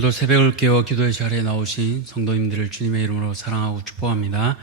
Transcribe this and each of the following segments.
오늘도 새벽을 깨워 기도의 자리에 나오신 성도님들을 주님의 이름으로 사랑하고 축복합니다.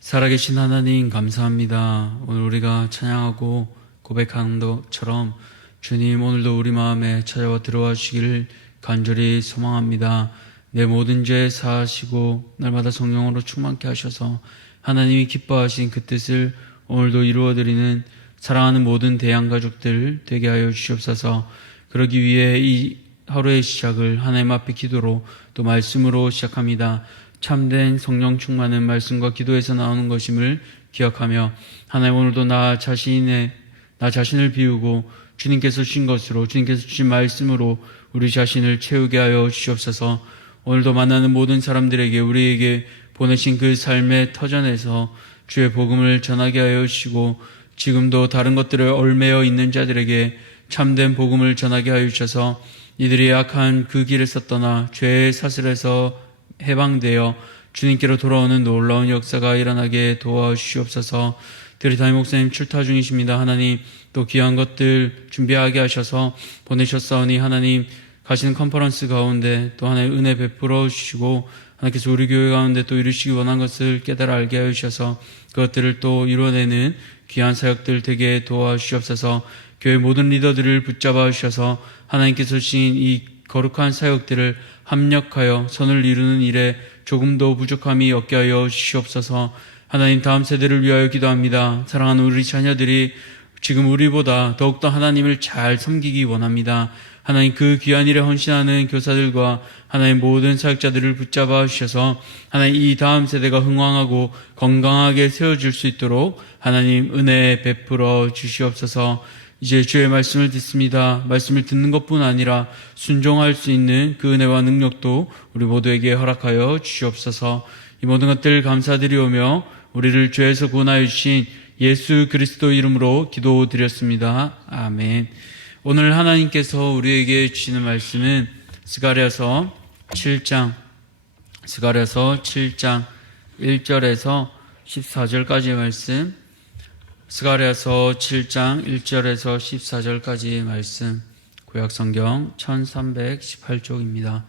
살아계신 하나님 감사합니다. 오늘 우리가 찬양하고 고백하는 것처럼 주님 오늘도 우리 마음에 찾아와 들어와 주시기를 간절히 소망합니다. 내 모든 죄 사하시고 날마다 성령으로 충만케 하셔서 하나님이 기뻐하신 그 뜻을 오늘도 이루어드리는 사랑하는 모든 대양가족들 되게 하여 주시옵소서. 그러기 위해 이 하루의 시작을 하나님 앞에 기도로 또 말씀으로 시작합니다. 참된 성령 충만은 말씀과 기도에서 나오는 것임을 기억하며 하나님 오늘도 나 자신을 비우고 주님께서 주신 것으로 주님께서 주신 말씀으로 우리 자신을 채우게 하여 주시옵소서. 오늘도 만나는 모든 사람들에게 우리에게 보내신 그 삶의 터전에서 주의 복음을 전하게 하여 주시고 지금도 다른 것들을 얽매여 있는 자들에게 참된 복음을 전하게 하여 주셔서 이들이 악한 그 길에서 떠나 죄의 사슬에서 해방되어 주님께로 돌아오는 놀라운 역사가 일어나게 도와주시옵소서. 드리타임 목사님 출타 중이십니다. 하나님 또 귀한 것들 준비하게 하셔서 보내셨사오니 하나님 가시는 컨퍼런스 가운데 또 하나님 은혜 베풀어 주시고 하나님께서 우리 교회 가운데 또 이루시기 원한 것을 깨달아 알게 하여 주셔서 그것들을 또 이루어내는 귀한 사역들 되게 도와주시옵소서. 교회 모든 리더들을 붙잡아 주셔서 하나님께서 주신 이 거룩한 사역들을 합력하여 선을 이루는 일에 조금도 부족함이 없게 하여 주시옵소서. 하나님 다음 세대를 위하여 기도합니다. 사랑하는 우리 자녀들이 지금 우리보다 더욱더 하나님을 잘 섬기기 원합니다. 하나님 그 귀한 일에 헌신하는 교사들과 하나님 모든 사역자들을 붙잡아 주셔서 하나님 이 다음 세대가 흥왕하고 건강하게 세워질 수 있도록 하나님 은혜 베풀어 주시옵소서. 이제 주의 말씀을 듣습니다. 말씀을 듣는 것뿐 아니라 순종할 수 있는 그 은혜와 능력도 우리 모두에게 허락하여 주시옵소서. 이 모든 것들 감사드리오며 우리를 죄에서 구원하여 주신 예수 그리스도 이름으로 기도드렸습니다. 아멘. 오늘 하나님께서 우리에게 주시는 말씀은 스가랴서 7장 1절에서 14절까지의 말씀, 스가랴서 7장 1절에서 14절까지의 말씀, 구약성경 1318쪽입니다.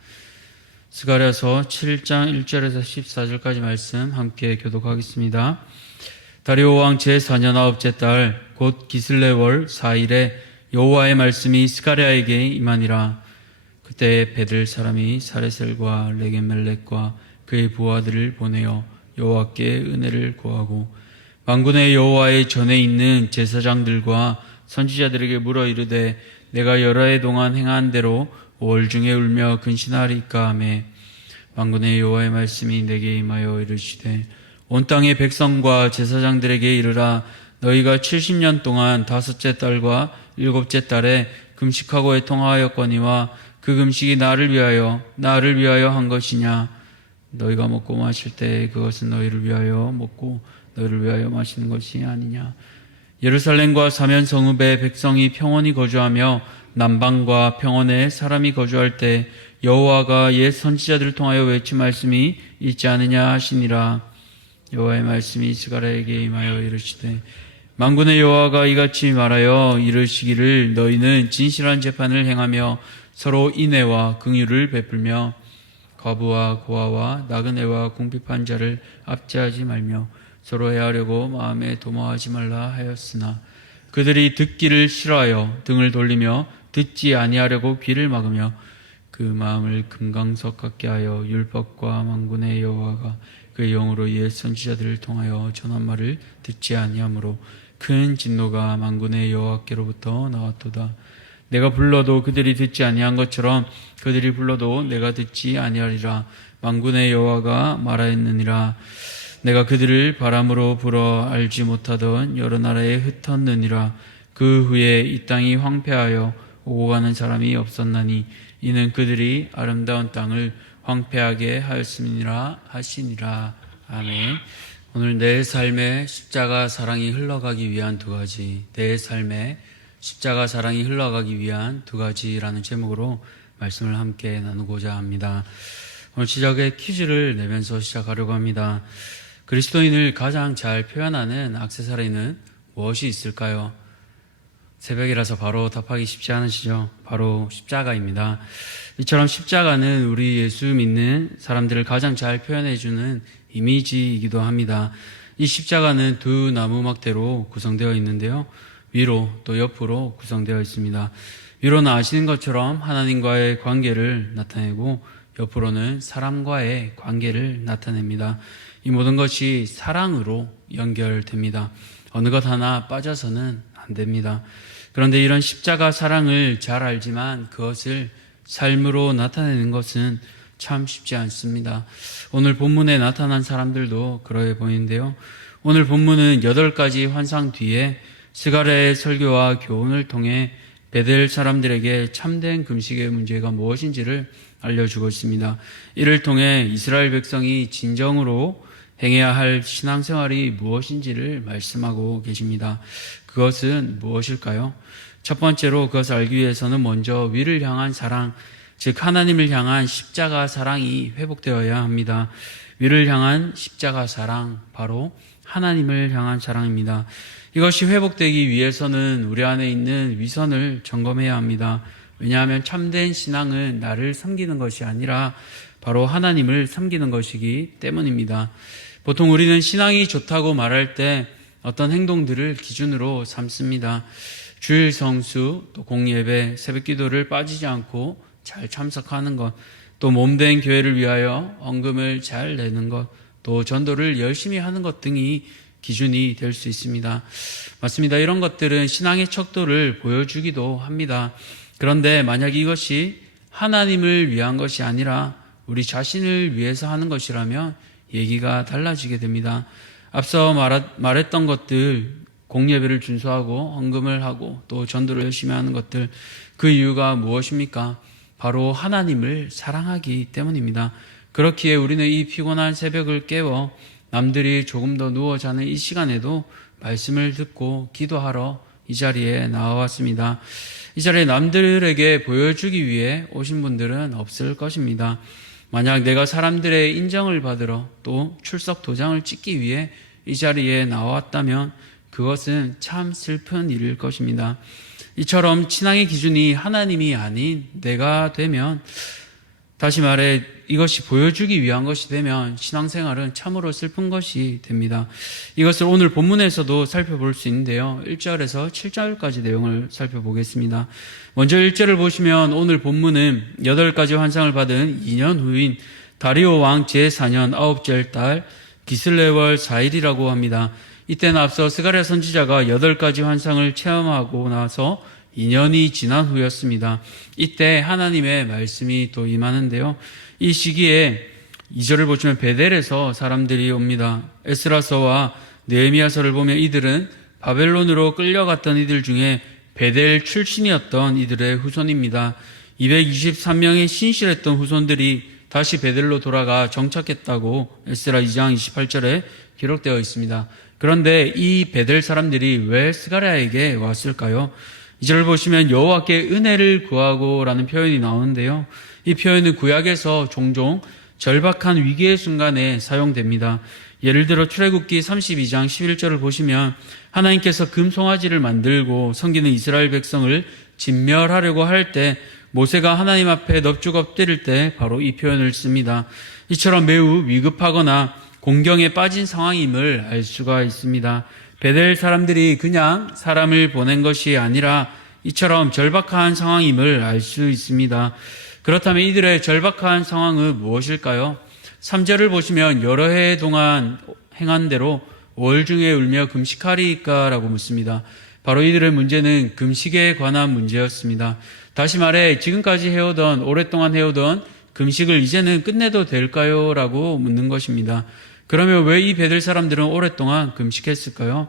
스가랴서 7장 1절에서 14절까지 말씀 함께 교독하겠습니다. 다리오 왕 제4년 9째 달 곧 기슬레월 4일에 여호와의 말씀이 스가랴에게 임하니라. 그때 베들 사람이 사레셀과 레게멜렉과 그의 부하들을 보내어 여호와께 은혜를 구하고 만군의 여호와의 전에 있는 제사장들과 선지자들에게 물어 이르되 내가 여러 해 동안 행한 대로 5월 중에 울며 근신하리까 하매 만군의 여호와의 말씀이 내게 임하여 이르시되 온 땅의 백성과 제사장들에게 이르라. 너희가 70년 동안 5째 달과 7째 달에 금식하고 애통하였거니와 그 금식이 나를 위하여 한 것이냐. 너희가 먹고 마실 때 그것은 너희를 위하여 먹고 너희를 위하여 마시는 것이 아니냐. 예루살렘과 사면 성읍에 백성이 평온히 거주하며 남방과 평원에 사람이 거주할 때 여호와가 옛 선지자들을 통하여 외친 말씀이 있지 않느냐 하시니라. 여호와의 말씀이 스가랴에게 임하여 이르시되 만군의 여호와가 이같이 말하여 이르시기를 너희는 진실한 재판을 행하며 서로 인애와 긍휼을 베풀며 과부와 고아와 나그네와 궁핍한 자를 압제하지 말며 서로 해하려고 마음에 도모하지 말라 하였으나 그들이 듣기를 싫어하여 등을 돌리며 듣지 아니하려고 귀를 막으며 그 마음을 금강석 같게 하여 율법과 만군의 여호와가 그의 영으로 옛 선지자들을 통하여 전한 말을 듣지 아니하므로 큰 진노가 만군의 여호와께로부터 나왔도다. 내가 불러도 그들이 듣지 아니한 것처럼 그들이 불러도 내가 듣지 아니하리라. 만군의 여호와가 말하였느니라. 내가 그들을 바람으로 불어 알지 못하던 여러 나라에 흩었느니라. 그 후에 이 땅이 황폐하여 오고 가는 사람이 없었나니 이는 그들이 아름다운 땅을 황폐하게 하였음이니라 하시니라. 아멘. 오늘 내 삶에 십자가 사랑이 흘러가기 위한 두 가지, 내 삶에 십자가 사랑이 흘러가기 위한 두 가지라는 제목으로 말씀을 함께 나누고자 합니다. 오늘 시작에 퀴즈를 내면서 시작하려고 합니다. 그리스도인을 가장 잘 표현하는 액세서리는 무엇이 있을까요? 새벽이라서 바로 답하기 쉽지 않으시죠? 바로 십자가입니다. 이처럼 십자가는 우리 예수 믿는 사람들을 가장 잘 표현해주는 이미지이기도 합니다. 이 십자가는 두 나무 막대로 구성되어 있는데요. 위로 또 옆으로 구성되어 있습니다. 위로는 아시는 것처럼 하나님과의 관계를 나타내고 옆으로는 사람과의 관계를 나타냅니다. 이 모든 것이 사랑으로 연결됩니다. 어느 것 하나 빠져서는 안 됩니다. 그런데 이런 십자가 사랑을 잘 알지만 그것을 삶으로 나타내는 것은 참 쉽지 않습니다. 오늘 본문에 나타난 사람들도 그러해 보이는데요. 오늘 본문은 8가지 환상 뒤에 스가랴의 설교와 교훈을 통해 베델 사람들에게 참된 금식의 문제가 무엇인지를 알려주고 있습니다. 이를 통해 이스라엘 백성이 진정으로 행해야 할 신앙생활이 무엇인지를 말씀하고 계십니다. 그것은 무엇일까요? 첫 번째로 그것을 알기 위해서는 먼저 위를 향한 사랑, 즉 하나님을 향한 십자가 사랑이 회복되어야 합니다. 위를 향한 십자가 사랑, 바로 하나님을 향한 사랑입니다. 이것이 회복되기 위해서는 우리 안에 있는 위선을 점검해야 합니다. 왜냐하면 참된 신앙은 나를 섬기는 것이 아니라 바로 하나님을 섬기는 것이기 때문입니다. 보통 우리는 신앙이 좋다고 말할 때 어떤 행동들을 기준으로 삼습니다. 주일 성수, 또 공예배, 새벽기도를 빠지지 않고 잘 참석하는 것, 또 몸된 교회를 위하여 헌금을 잘 내는 것, 또 전도를 열심히 하는 것 등이 기준이 될 수 있습니다. 맞습니다. 이런 것들은 신앙의 척도를 보여주기도 합니다. 그런데 만약 이것이 하나님을 위한 것이 아니라 우리 자신을 위해서 하는 것이라면 얘기가 달라지게 됩니다. 앞서 말했던 것들, 공예배를 준수하고 헌금을 하고 또 전도를 열심히 하는 것들, 그 이유가 무엇입니까? 바로 하나님을 사랑하기 때문입니다. 그렇기에 우리는 이 피곤한 새벽을 깨워 남들이 조금 더 누워 자는 이 시간에도 말씀을 듣고 기도하러 이 자리에 나와왔습니다. 이 자리에 남들에게 보여주기 위해 오신 분들은 없을 것입니다. 만약 내가 사람들의 인정을 받으러 또 출석 도장을 찍기 위해 이 자리에 나왔다면 그것은 참 슬픈 일일 것입니다. 이처럼 신앙의 기준이 하나님이 아닌 내가 되면, 다시 말해 이것이 보여주기 위한 것이 되면 신앙생활은 참으로 슬픈 것이 됩니다. 이것을 오늘 본문에서도 살펴볼 수 있는데요. 1절에서 7절까지 내용을 살펴보겠습니다. 먼저 1절을 보시면 오늘 본문은 8가지 환상을 받은 2년 후인 다리오 왕 제4년 9째 달 기슬레월 4일이라고 합니다. 이때는 앞서 스가랴 선지자가 8가지 환상을 체험하고 나서 2년이 지난 후였습니다. 이때 하나님의 말씀이 또 임하는데요. 이 시기에 2절을 보시면 베델에서 사람들이 옵니다. 에스라서와 느헤미야서를 보면 이들은 바벨론으로 끌려갔던 이들 중에 베델 출신이었던 이들의 후손입니다. 223명의 신실했던 후손들이 다시 베델로 돌아가 정착했다고 에스라 2장 28절에 기록되어 있습니다. 그런데 이 베델 사람들이 왜 스가랴에게 왔을까요? 이 절을 보시면 여호와께 은혜를 구하고라는 표현이 나오는데요. 이 표현은 구약에서 종종 절박한 위기의 순간에 사용됩니다. 예를 들어 출애굽기 32장 11절을 보시면 하나님께서 금송아지를 만들고 섬기는 이스라엘 백성을 진멸하려고 할 때 모세가 하나님 앞에 넙죽 엎드릴 때 바로 이 표현을 씁니다. 이처럼 매우 위급하거나 공경에 빠진 상황임을 알 수가 있습니다. 베델 사람들이 그냥 사람을 보낸 것이 아니라 이처럼 절박한 상황임을 알 수 있습니다. 그렇다면 이들의 절박한 상황은 무엇일까요? 3절을 보시면 여러 해 동안 행한 대로 월 중에 울며 금식하리이까? 라고 묻습니다. 바로 이들의 문제는 금식에 관한 문제였습니다. 다시 말해 지금까지 해오던, 오랫동안 해오던 금식을 이제는 끝내도 될까요? 라고 묻는 것입니다. 그러면 왜 이 베델 사람들은 오랫동안 금식했을까요?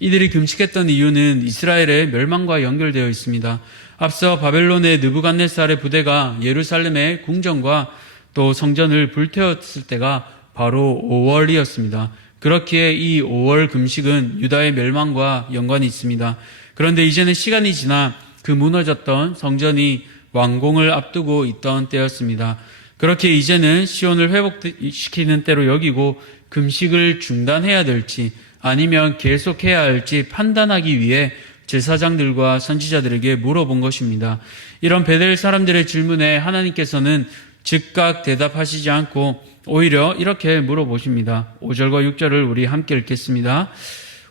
이들이 금식했던 이유는 이스라엘의 멸망과 연결되어 있습니다. 앞서 바벨론의 느부갓네살의 부대가 예루살렘의 궁전과 또 성전을 불태웠을 때가 바로 5월이었습니다. 그렇기에 이 5월 금식은 유다의 멸망과 연관이 있습니다. 그런데 이제는 시간이 지나 그 무너졌던 성전이 완공을 앞두고 있던 때였습니다. 그렇게 이제는 시온을 회복시키는 때로 여기고 금식을 중단해야 될지 아니면 계속해야 할지 판단하기 위해 제사장들과 선지자들에게 물어본 것입니다. 이런 베델 사람들의 질문에 하나님께서는 즉각 대답하시지 않고 오히려 이렇게 물어보십니다. 5절과 6절을 우리 함께 읽겠습니다.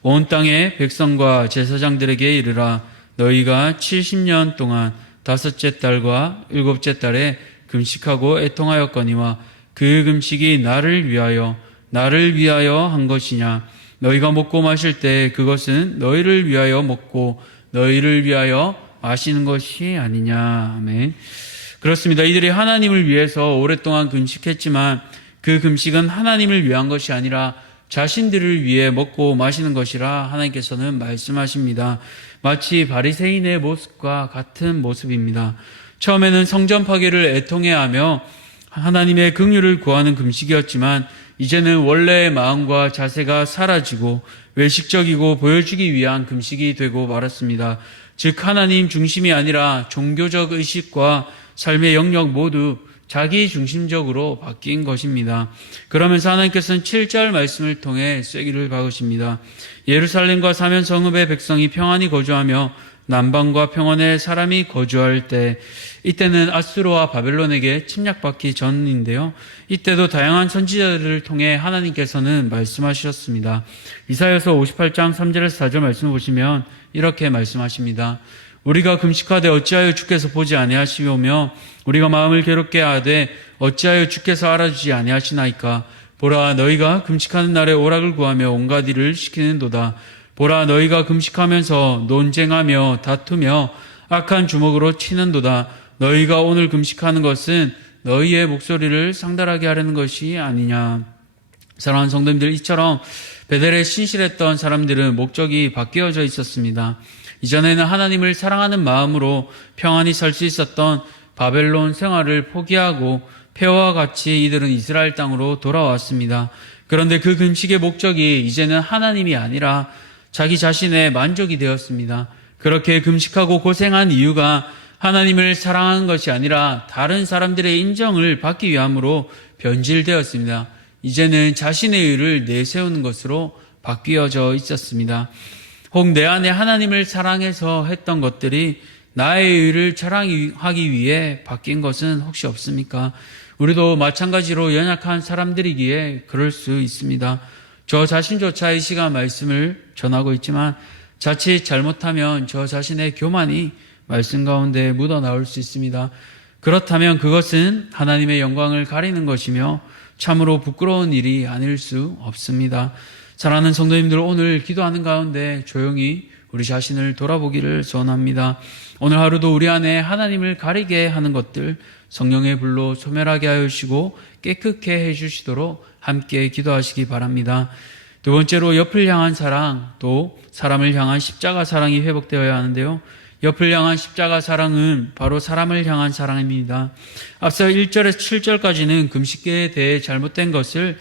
온 땅의 백성과 제사장들에게 이르라. 너희가 70년 동안 다섯째 달과 일곱째 달에 금식하고 애통하였거니와 그 금식이 나를 위하여 한 것이냐. 너희가 먹고 마실 때 그것은 너희를 위하여 먹고 너희를 위하여 마시는 것이 아니냐. 아멘. 그렇습니다. 이들이 하나님을 위해서 오랫동안 금식했지만 그 금식은 하나님을 위한 것이 아니라 자신들을 위해 먹고 마시는 것이라 하나님께서는 말씀하십니다. 마치 바리새인의 모습과 같은 모습입니다. 처음에는 성전 파괴를 애통해하며 하나님의 긍휼을 구하는 금식이었지만 이제는 원래의 마음과 자세가 사라지고 외식적이고 보여주기 위한 금식이 되고 말았습니다. 즉 하나님 중심이 아니라 종교적 의식과 삶의 영역 모두 자기 중심적으로 바뀐 것입니다. 그러면서 하나님께서는 7절 말씀을 통해 쐐기를 박으십니다. 예루살렘과 사면 성읍의 백성이 평안히 거주하며 남방과 평원에 사람이 거주할 때, 이때는 아수르와 바벨론에게 침략받기 전인데요. 이때도 다양한 선지자들을 통해 하나님께서는 말씀하셨습니다. 이사야서 58장 3절에서 4절 말씀을 보시면 이렇게 말씀하십니다. 우리가 금식하되 어찌하여 주께서 보지 아니하시오며 우리가 마음을 괴롭게 하되 어찌하여 주께서 알아주지 아니하시나이까. 보라, 너희가 금식하는 날에 오락을 구하며 온갖 일을 시키는도다. 보라, 너희가 금식하면서 논쟁하며 다투며 악한 주먹으로 치는도다. 너희가 오늘 금식하는 것은 너희의 목소리를 상달하게 하려는 것이 아니냐. 사랑하는 성도님들, 이처럼 베델에 신실했던 사람들은 목적이 바뀌어져 있었습니다. 이전에는 하나님을 사랑하는 마음으로 평안히 살 수 있었던 바벨론 생활을 포기하고 폐허와 같이 이들은 이스라엘 땅으로 돌아왔습니다. 그런데 그 금식의 목적이 이제는 하나님이 아니라 자기 자신의 만족이 되었습니다. 그렇게 금식하고 고생한 이유가 하나님을 사랑하는 것이 아니라 다른 사람들의 인정을 받기 위함으로 변질되었습니다. 이제는 자신의 의를 내세우는 것으로 바뀌어져 있었습니다. 혹 내 안에 하나님을 사랑해서 했던 것들이 나의 의를 자랑하기 위해 바뀐 것은 혹시 없습니까? 우리도 마찬가지로 연약한 사람들이기에 그럴 수 있습니다. 저 자신조차 이 시간 말씀을 전하고 있지만 자칫 잘못하면 저 자신의 교만이 말씀 가운데 묻어나올 수 있습니다. 그렇다면 그것은 하나님의 영광을 가리는 것이며 참으로 부끄러운 일이 아닐 수 없습니다. 사랑하는 성도님들, 오늘 기도하는 가운데 조용히 우리 자신을 돌아보기를 소원합니다. 오늘 하루도 우리 안에 하나님을 가리게 하는 것들 성령의 불로 소멸하게 하여 주시고 깨끗게 해주시도록 함께 기도하시기 바랍니다. 두 번째로 옆을 향한 사랑, 또 사람을 향한 십자가 사랑이 회복되어야 하는데요. 옆을 향한 십자가 사랑은 바로 사람을 향한 사랑입니다. 앞서 1절에서 7절까지는 금식계에 대해 잘못된 것을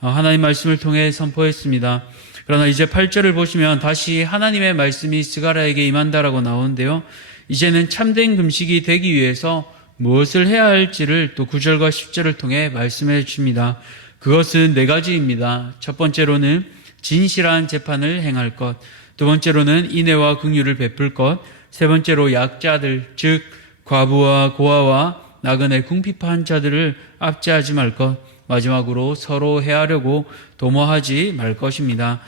하나님 말씀을 통해 선포했습니다. 그러나 이제 8절을 보시면 다시 하나님의 말씀이 스가랴에게 임한다라고 나오는데요. 이제는 참된 금식이 되기 위해서 무엇을 해야 할지를 또 9절과 10절을 통해 말씀해 주십니다. 그것은 4가지입니다. 첫 번째로는 진실한 재판을 행할 것, 두 번째로는 인애와 긍휼을 베풀 것, 세 번째로 약자들, 즉 과부와 고아와 나그네 궁핍한 자들을 압제하지 말 것, 마지막으로 서로 해하려고 도모하지 말 것입니다.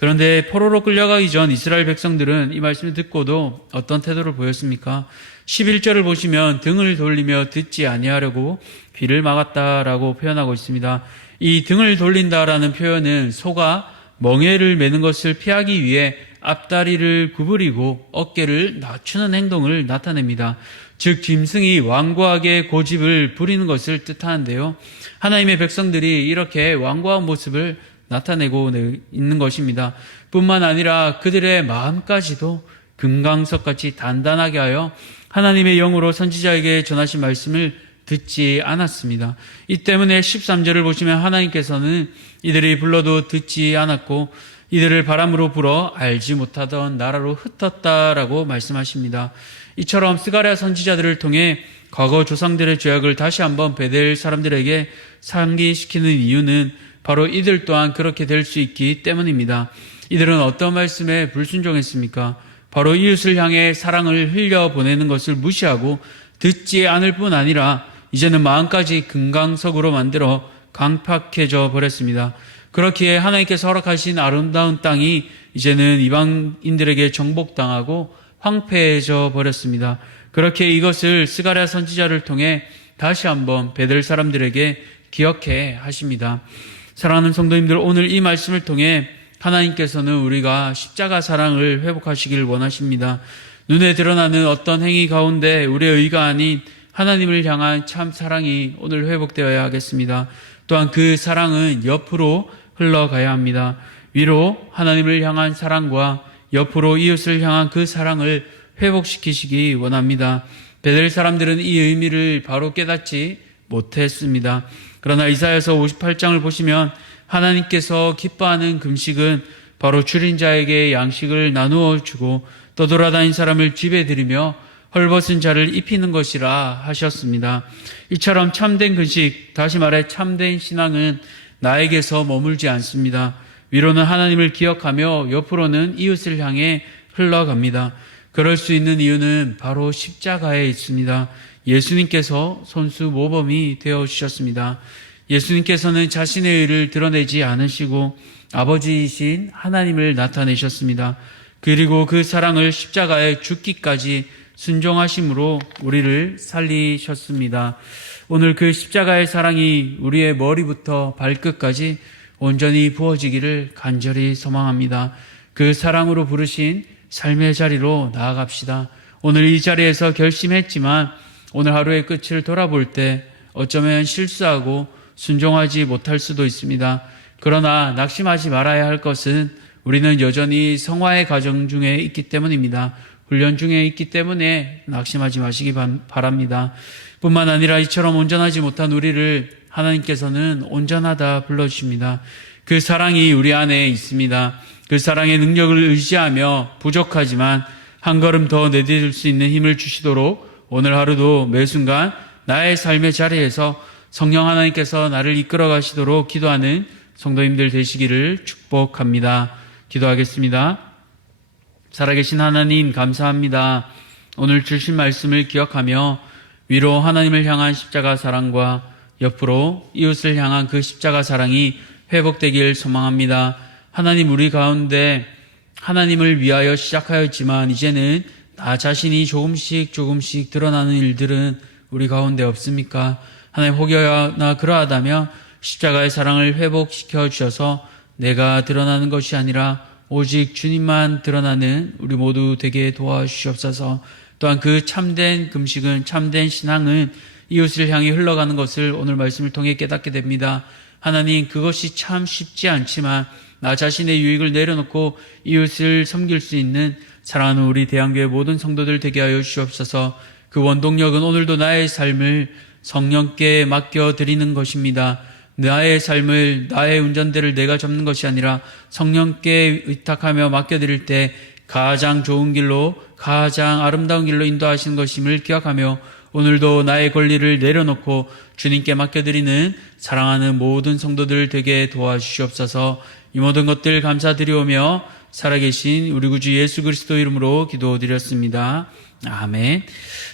그런데 포로로 끌려가기 전 이스라엘 백성들은 이 말씀을 듣고도 어떤 태도를 보였습니까? 11절을 보시면 등을 돌리며 듣지 아니하려고 귀를 막았다라고 표현하고 있습니다. 이 등을 돌린다라는 표현은 소가 멍에를 매는 것을 피하기 위해 앞다리를 구부리고 어깨를 낮추는 행동을 나타냅니다. 즉 짐승이 완고하게 고집을 부리는 것을 뜻하는데요. 하나님의 백성들이 이렇게 완고한 모습을 나타내고 있는 것입니다. 뿐만 아니라 그들의 마음까지도 금강석같이 단단하게 하여 하나님의 영으로 선지자에게 전하신 말씀을 듣지 않았습니다. 이 때문에 13절을 보시면 하나님께서는 이들이 불러도 듣지 않았고 이들을 바람으로 불어 알지 못하던 나라로 흩었다라고 말씀하십니다. 이처럼 스가랴 선지자들을 통해 과거 조상들의 죄악을 다시 한번 베델 사람들에게 상기시키는 이유는 바로 이들 또한 그렇게 될 수 있기 때문입니다. 이들은 어떤 말씀에 불순종했습니까? 바로 이웃을 향해 사랑을 흘려보내는 것을 무시하고 듣지 않을 뿐 아니라 이제는 마음까지 금강석으로 만들어 강팍해져 버렸습니다. 그렇기에 하나님께서 허락하신 아름다운 땅이 이제는 이방인들에게 정복당하고 황폐해져 버렸습니다. 그렇게 이것을 스가랴 선지자를 통해 다시 한번 베들 사람들에게 기억해 하십니다. 사랑하는 성도님들, 오늘 이 말씀을 통해 하나님께서는 우리가 십자가 사랑을 회복하시길 원하십니다. 눈에 드러나는 어떤 행위 가운데 우리의 의가 아닌 하나님을 향한 참 사랑이 오늘 회복되어야 하겠습니다. 또한 그 사랑은 옆으로 흘러가야 합니다. 위로 하나님을 향한 사랑과 옆으로 이웃을 향한 그 사랑을 회복시키시기 원합니다. 베델 사람들은 이 의미를 바로 깨닫지 못했습니다. 그러나 이사야서 58장을 보시면 하나님께서 기뻐하는 금식은 바로 줄인 자에게 양식을 나누어 주고 떠돌아다닌 사람을 집에 들이며 헐벗은 자를 입히는 것이라 하셨습니다. 이처럼 참된 금식, 다시 말해 참된 신앙은 나에게서 머물지 않습니다. 위로는 하나님을 기억하며 옆으로는 이웃을 향해 흘러갑니다. 그럴 수 있는 이유는 바로 십자가에 있습니다. 예수님께서 손수 모범이 되어주셨습니다. 예수님께서는 자신의 의를 드러내지 않으시고 아버지이신 하나님을 나타내셨습니다. 그리고 그 사랑을 십자가에 죽기까지 순종하심으로 우리를 살리셨습니다. 오늘 그 십자가의 사랑이 우리의 머리부터 발끝까지 온전히 부어지기를 간절히 소망합니다. 그 사랑으로 부르신 삶의 자리로 나아갑시다. 오늘 이 자리에서 결심했지만 오늘 하루의 끝을 돌아볼 때 어쩌면 실수하고 순종하지 못할 수도 있습니다. 그러나 낙심하지 말아야 할 것은 우리는 여전히 성화의 과정 중에 있기 때문입니다. 훈련 중에 있기 때문에 낙심하지 마시기 바랍니다. 뿐만 아니라 이처럼 온전하지 못한 우리를 하나님께서는 온전하다 불러주십니다. 그 사랑이 우리 안에 있습니다. 그 사랑의 능력을 의지하며 부족하지만 한 걸음 더 내디딜 수 있는 힘을 주시도록 오늘 하루도 매 순간 나의 삶의 자리에서 성령 하나님께서 나를 이끌어 가시도록 기도하는 성도님들 되시기를 축복합니다. 기도하겠습니다. 살아계신 하나님 감사합니다. 오늘 주신 말씀을 기억하며 위로 하나님을 향한 십자가 사랑과 옆으로 이웃을 향한 그 십자가 사랑이 회복되길 소망합니다. 하나님, 우리 가운데 하나님을 위하여 시작하였지만 이제는 나 자신이 조금씩 드러나는 일들은 우리 가운데 없습니까? 하나님, 혹여나 그러하다면 십자가의 사랑을 회복시켜 주셔서 내가 드러나는 것이 아니라 오직 주님만 드러나는 우리 모두 되게 도와주시옵소서. 또한 그 참된 금식은, 참된 신앙은 이웃을 향해 흘러가는 것을 오늘 말씀을 통해 깨닫게 됩니다. 하나님, 그것이 참 쉽지 않지만 나 자신의 유익을 내려놓고 이웃을 섬길 수 있는 사랑하는 우리 대한교회 모든 성도들 되게 하여 주시옵소서. 그 원동력은 오늘도 나의 삶을 성령께 맡겨드리는 것입니다. 나의 삶을, 나의 운전대를 내가 잡는 것이 아니라 성령께 의탁하며 맡겨드릴 때 가장 좋은 길로, 가장 아름다운 길로 인도하시는 것임을 기억하며 오늘도 나의 권리를 내려놓고 주님께 맡겨드리는 사랑하는 모든 성도들 되게 도와주시옵소서. 이 모든 것들 감사드리오며 살아계신 우리 구주 예수 그리스도 이름으로 기도드렸습니다. 아멘.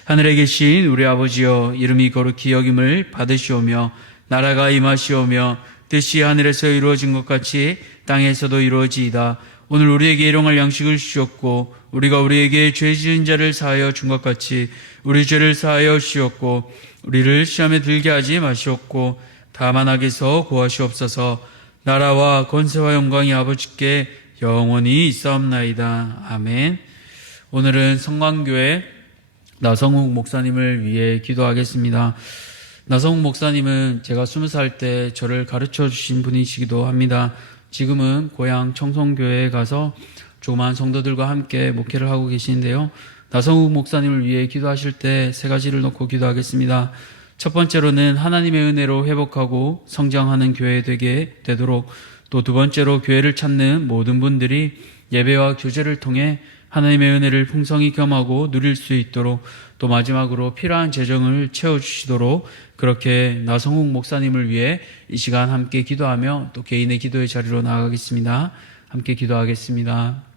하늘에 계신 우리 아버지여, 이름이 거룩히 여김을 받으시오며 나라가 임하시오며 뜻이 하늘에서 이루어진 것 같이 땅에서도 이루어지이다. 오늘 우리에게 일용할 양식을 주셨고 우리가 우리에게 죄 지은 자를 사하여 준 것 같이 우리 죄를 사하여 주셨고 우리를 시험에 들게 하지 마시옵고 다만 악에서 구하시옵소서. 나라와 권세와 영광이 아버지께 영원히 있사옵나이다. 아멘. 오늘은 성광교회 나성욱 목사님을 위해 기도하겠습니다. 나성욱 목사님은 제가 20살 때 저를 가르쳐 주신 분이시기도 합니다. 지금은 고향 청송교회에 가서 조그마한 성도들과 함께 목회를 하고 계시는데요. 나성욱 목사님을 위해 기도하실 때 3가지를 놓고 기도하겠습니다. 첫 번째로는 하나님의 은혜로 회복하고 성장하는 교회 되게 되도록, 또 두 번째로 교회를 찾는 모든 분들이 예배와 교제를 통해 하나님의 은혜를 풍성히 겸하고 누릴 수 있도록, 또 마지막으로 필요한 재정을 채워주시도록 그렇게 나성욱 목사님을 위해 이 시간 함께 기도하며 또 개인의 기도의 자리로 나아가겠습니다. 함께 기도하겠습니다.